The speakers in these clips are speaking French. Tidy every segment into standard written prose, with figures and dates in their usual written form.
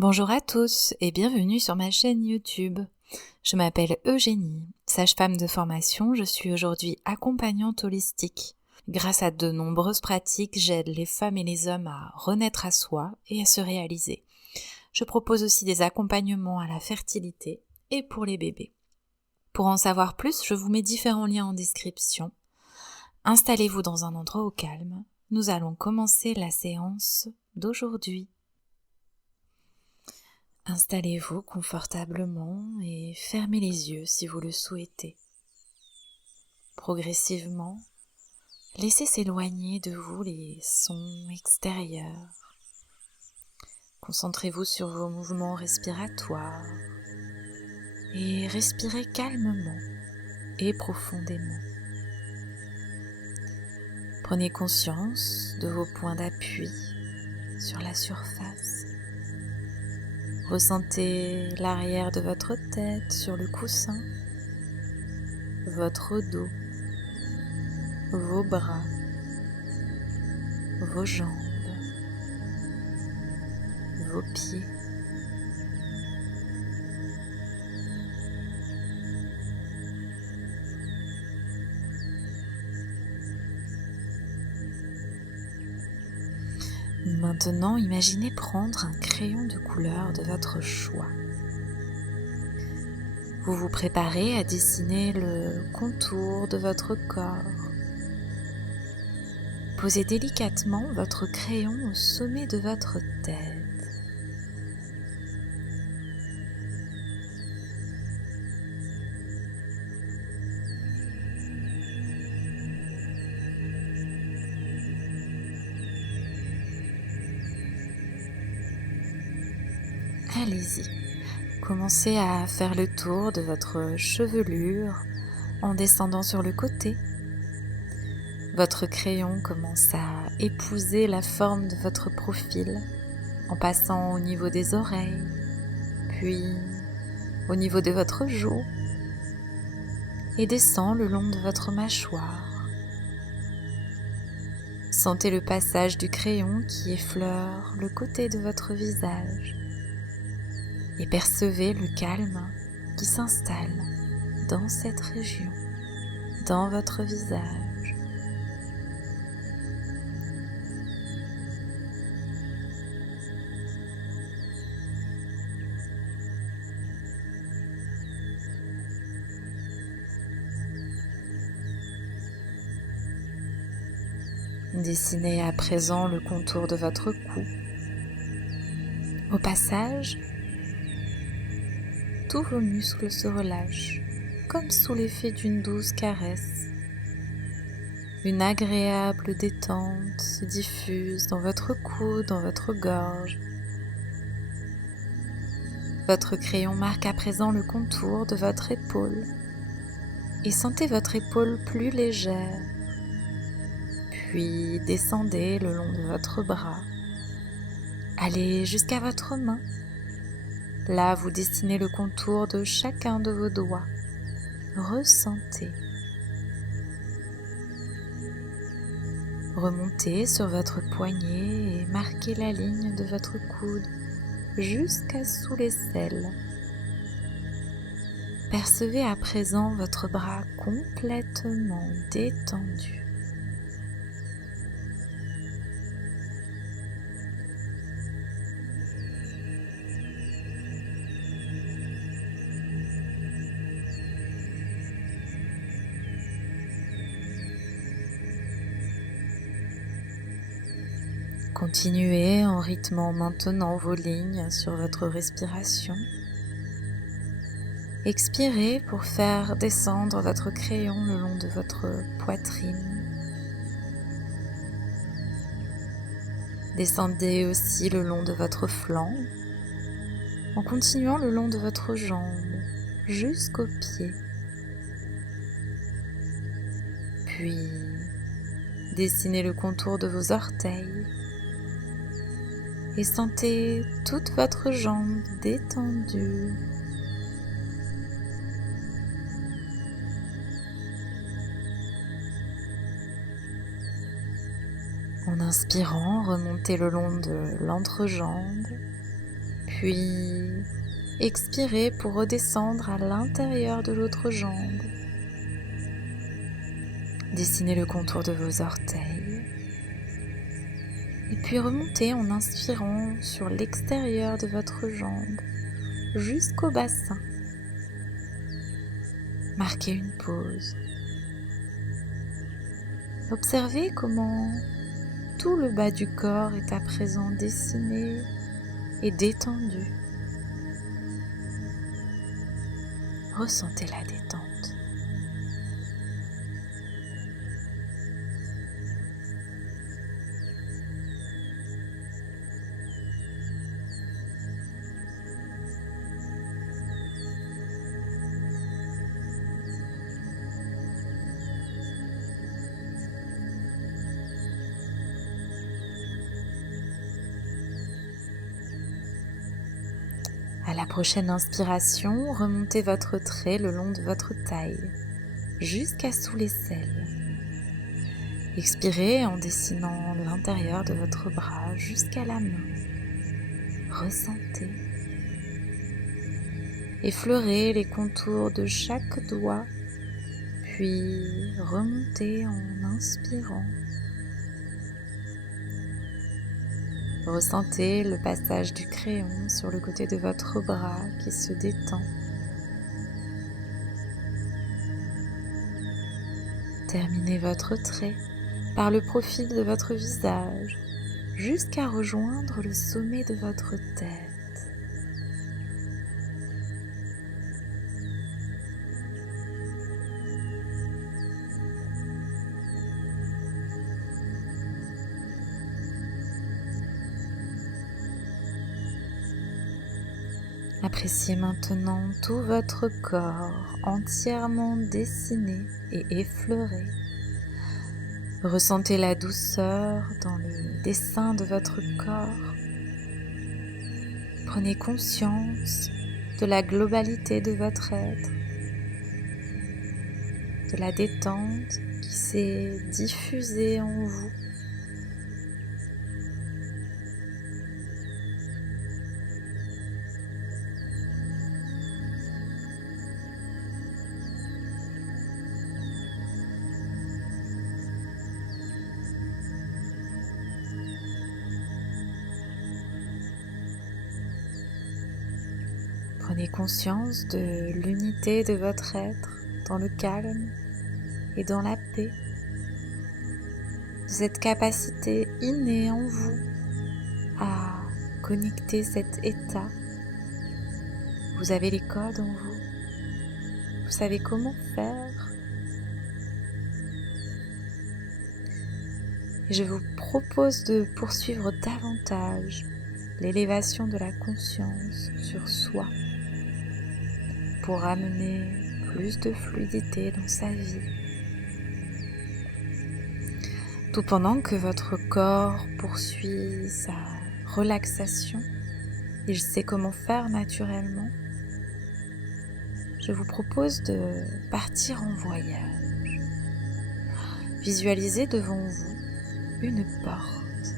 Bonjour à tous et bienvenue sur ma chaîne YouTube. Je m'appelle Eugénie, sage-femme de formation, je suis aujourd'hui accompagnante holistique. Grâce à de nombreuses pratiques, j'aide les femmes et les hommes à renaître à soi et à se réaliser. Je propose aussi des accompagnements à la fertilité et pour les bébés. Pour en savoir plus, je vous mets différents liens en description. Installez-vous dans un endroit au calme. Nous allons commencer la séance d'aujourd'hui. Installez-vous confortablement et fermez les yeux si vous le souhaitez. Progressivement, laissez s'éloigner de vous les sons extérieurs. Concentrez-vous sur vos mouvements respiratoires et respirez calmement et profondément. Prenez conscience de vos points d'appui sur la surface. Ressentez l'arrière de votre tête sur le coussin, votre dos, vos bras, vos jambes, vos pieds. Maintenant, imaginez prendre un crayon de couleur de votre choix. Vous vous préparez à dessiner le contour de votre corps. Posez délicatement votre crayon au sommet de votre tête. Allez-y, commencez à faire le tour de votre chevelure en descendant sur le côté. Votre crayon commence à épouser la forme de votre profil en passant au niveau des oreilles, puis au niveau de votre joue et descend le long de votre mâchoire. Sentez le passage du crayon qui effleure le côté de votre visage et percevez le calme qui s'installe dans cette région, dans votre visage. Dessinez à présent le contour de votre cou. Au passage, tous vos muscles se relâchent, comme sous l'effet d'une douce caresse. Une agréable détente se diffuse dans votre cou, dans votre gorge. Votre crayon marque à présent le contour de votre épaule et sentez votre épaule plus légère. Puis descendez le long de votre bras. Allez jusqu'à votre main. Là, vous dessinez le contour de chacun de vos doigts. Ressentez. Remontez sur votre poignet et marquez la ligne de votre coude jusqu'à sous l'aisselle. Percevez à présent votre bras complètement détendu. Continuez en rythmant maintenant vos lignes sur votre respiration. Expirez pour faire descendre votre crayon le long de votre poitrine. Descendez aussi le long de votre flanc, en continuant le long de votre jambe jusqu'aux pieds. Puis, dessinez le contour de vos orteils et sentez toute votre jambe détendue. En inspirant, remontez le long de l'entrejambe, Puis expirez pour redescendre à l'intérieur de l'autre jambe. Dessinez le contour de vos orteils. Et puis remontez en inspirant sur l'extérieur de votre jambe jusqu'au bassin. Marquez une pause. Observez comment tout le bas du corps est à présent dessiné et détendu. Ressentez la détente. À la prochaine inspiration, remontez votre trait le long de votre taille, jusqu'à sous l'aisselle. Expirez en dessinant l'intérieur de votre bras jusqu'à la main. Ressentez. Effleurez les contours de chaque doigt, puis remontez en inspirant. Ressentez le passage du crayon sur le côté de votre bras qui se détend. Terminez votre trait par le profil de votre visage jusqu'à rejoindre le sommet de votre tête. Appréciez maintenant tout votre corps entièrement dessiné et effleuré. Ressentez la douceur dans le dessin de votre corps. Prenez conscience de la globalité de votre être, de la détente qui s'est diffusée en vous. Prenez conscience de l'unité de votre être dans le calme et dans la paix, de cette capacité innée en vous à connecter cet état. Vous avez les codes en vous, vous savez comment faire. Et je vous propose de poursuivre davantage l'élévation de la conscience sur soi pour amener plus de fluidité dans sa vie. Tout pendant que votre corps poursuit sa relaxation, il sait comment faire naturellement, je vous propose de partir en voyage. Visualisez devant vous une porte.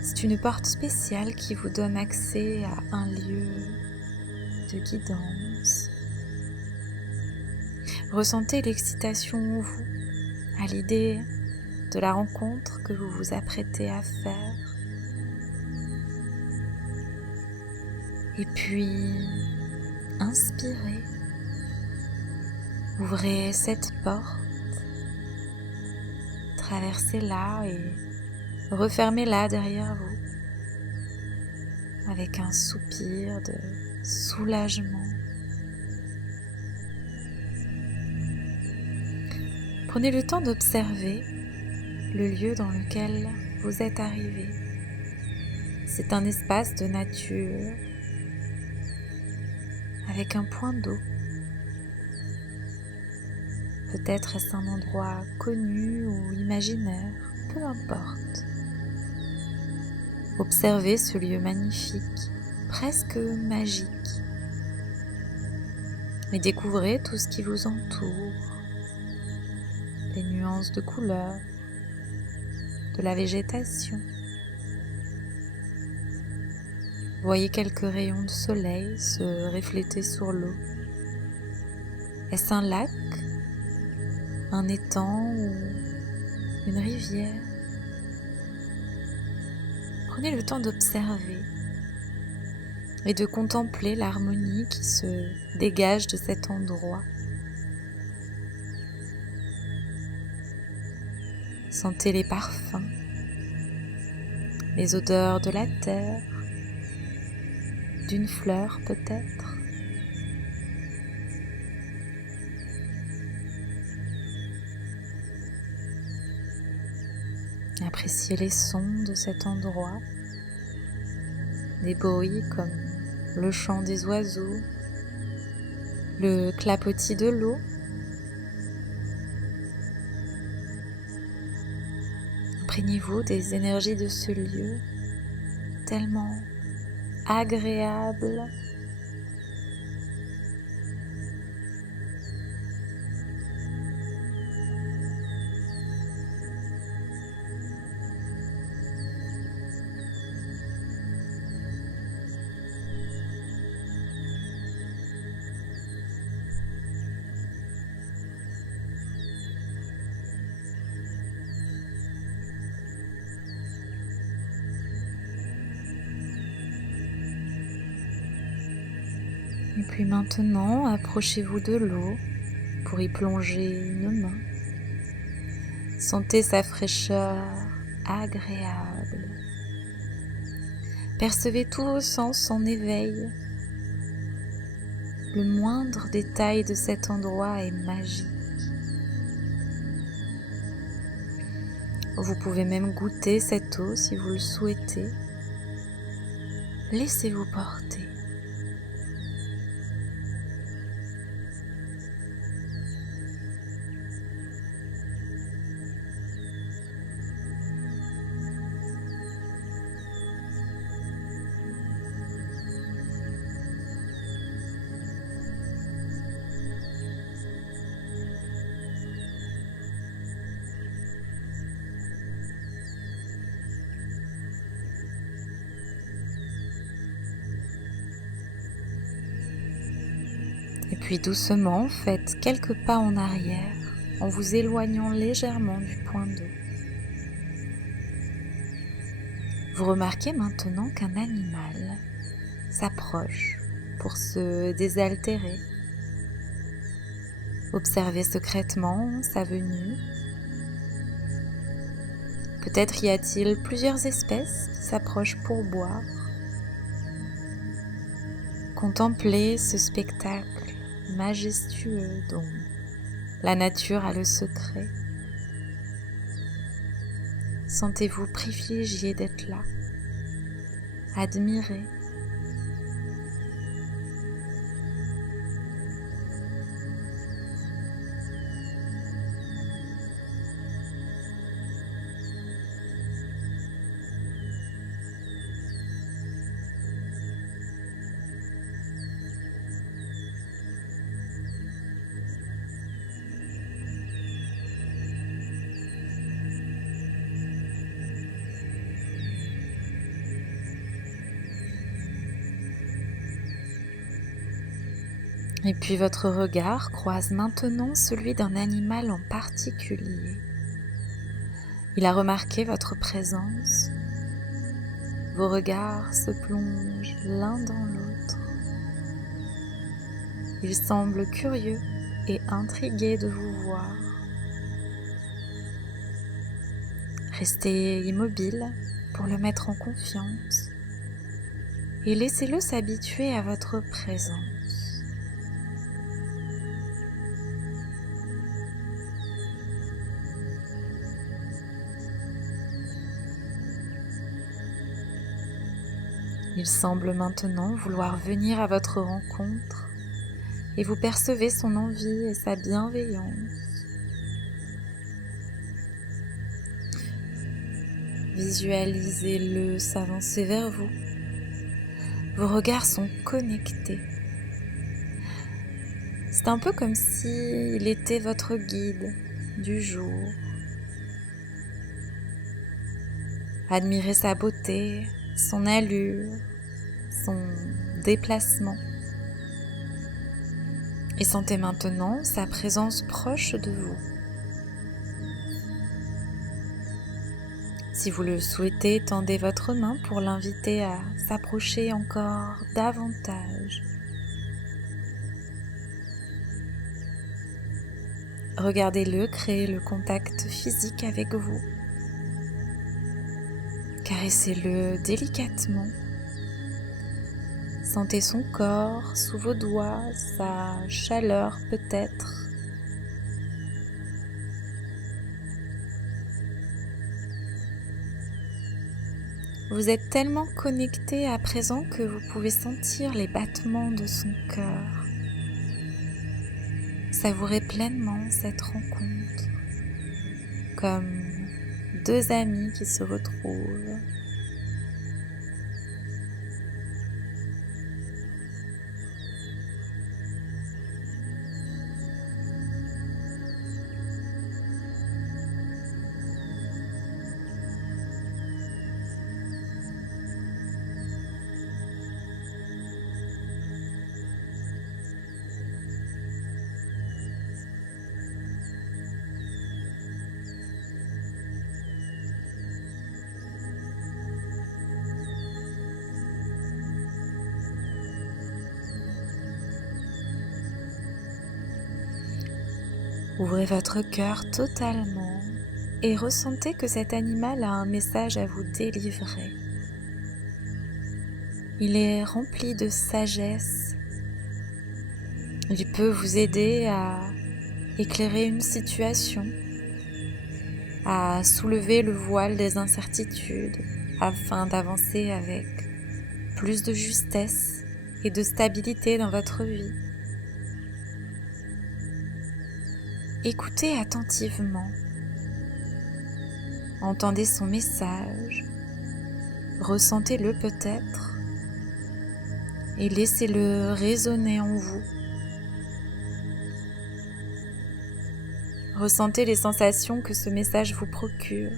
C'est une porte spéciale qui vous donne accès à un lieu de guidance. Ressentez l'excitation en vous à l'idée de la rencontre que vous vous apprêtez à faire. Et puis, inspirez. Ouvrez cette porte. Traversez-la et refermez-la derrière vous avec un soupir de soulagement. Prenez le temps d'observer le lieu dans lequel vous êtes arrivé. C'est un espace de nature avec un point d'eau. Peut-être est-ce un endroit connu ou imaginaire, peu importe. Observez ce lieu magnifique, presque magique. Et découvrez tout ce qui vous entoure, les nuances de couleurs, de la végétation. Voyez quelques rayons de soleil se refléter sur l'eau. Est-ce un lac, un étang ou une rivière? Prenez le temps d'observer et de contempler l'harmonie qui se dégage de cet endroit. Sentez les parfums, les odeurs de la terre, d'une fleur peut-être. Appréciez les sons de cet endroit, des bruits comme le chant des oiseaux, le clapotis de l'eau. Imprégnez-vous des énergies de ce lieu, tellement agréable. Et puis maintenant, approchez-vous de l'eau pour y plonger une main. Sentez sa fraîcheur agréable. Percevez tous vos sens en éveil. Le moindre détail de cet endroit est magique. Vous pouvez même goûter cette eau si vous le souhaitez. Laissez-vous porter. Et puis doucement, faites quelques pas en arrière en vous éloignant légèrement du point d'eau. Vous remarquez maintenant qu'un animal s'approche pour se désaltérer. Observez secrètement sa venue. Peut-être y a-t-il plusieurs espèces qui s'approchent pour boire. Contemplez ce spectacle majestueux dont la nature a le secret. Sentez-vous privilégié d'être là, admiré. Et puis votre regard croise maintenant celui d'un animal en particulier. Il a remarqué votre présence. Vos regards se plongent l'un dans l'autre. Il semble curieux et intrigué de vous voir. Restez immobile pour le mettre en confiance et laissez-le s'habituer à votre présence. Il semble maintenant vouloir venir à votre rencontre et vous percevez son envie et sa bienveillance. Visualisez-le s'avancer vers vous. Vos regards sont connectés. C'est un peu comme s'il était votre guide du jour. Admirez sa beauté, son allure, son déplacement. Et sentez maintenant sa présence proche de vous. Si vous le souhaitez, tendez votre main pour l'inviter à s'approcher encore davantage. Regardez-le créer le contact physique avec vous. Caressez-le délicatement. Sentez son corps sous vos doigts, sa chaleur peut-être. Vous êtes tellement connecté à présent que vous pouvez sentir les battements de son cœur. Savourez pleinement cette rencontre, comme deux amis qui se retrouvent. Ouvrez votre cœur totalement et ressentez que cet animal a un message à vous délivrer. Il est rempli de sagesse. Il peut vous aider à éclairer une situation, à soulever le voile des incertitudes afin d'avancer avec plus de justesse et de stabilité dans votre vie. Écoutez attentivement, entendez son message, ressentez-le peut-être et laissez-le résonner en vous. Ressentez les sensations que ce message vous procure.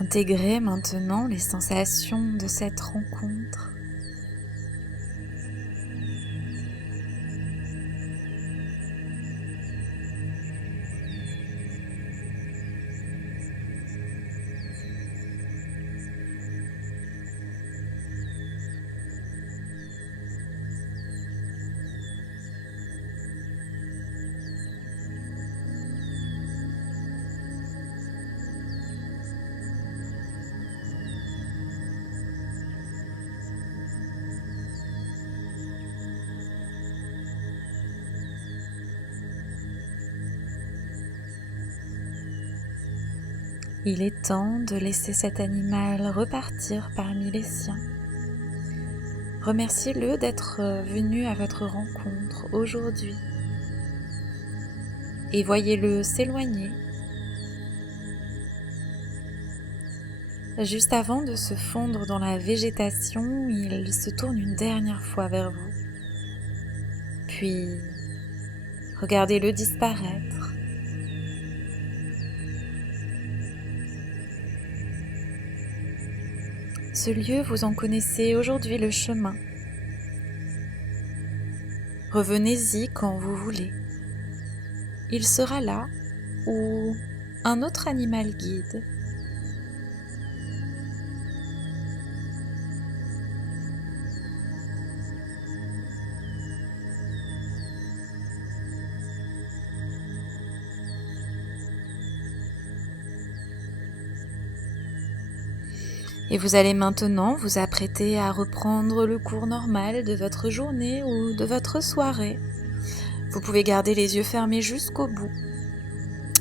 Intégrez maintenant les sensations de cette rencontre. Il est temps de laisser cet animal repartir parmi les siens. Remerciez-le d'être venu à votre rencontre aujourd'hui et voyez-le s'éloigner. Juste avant de se fondre dans la végétation, il se tourne une dernière fois vers vous, puis Regardez-le disparaître. Ce lieu, vous en connaissez aujourd'hui le chemin. Revenez-y quand vous voulez. Il sera là ou un autre animal guide. Et vous allez maintenant vous apprêter à reprendre le cours normal de votre journée ou de votre soirée. Vous pouvez garder les yeux fermés jusqu'au bout.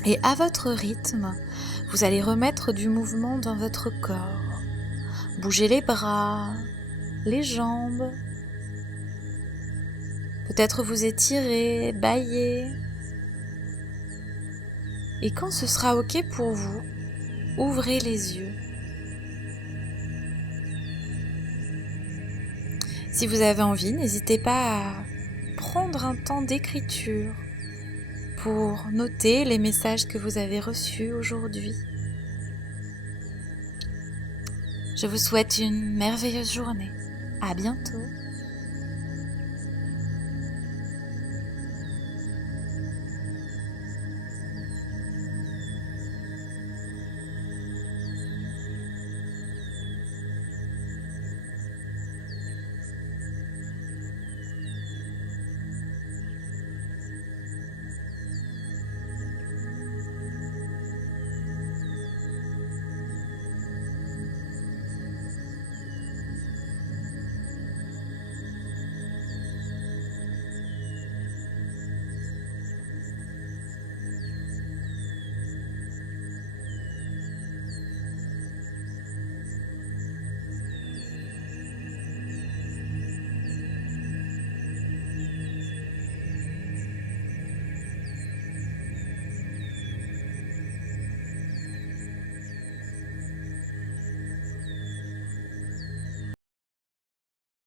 Et à votre rythme, vous allez remettre du mouvement dans votre corps. Bougez les bras, les jambes. Peut-être vous étirer, bâiller. Et quand ce sera OK pour vous, ouvrez les yeux. Si vous avez envie, n'hésitez pas à prendre un temps d'écriture pour noter les messages que vous avez reçus aujourd'hui. Je vous souhaite une merveilleuse journée. À bientôt.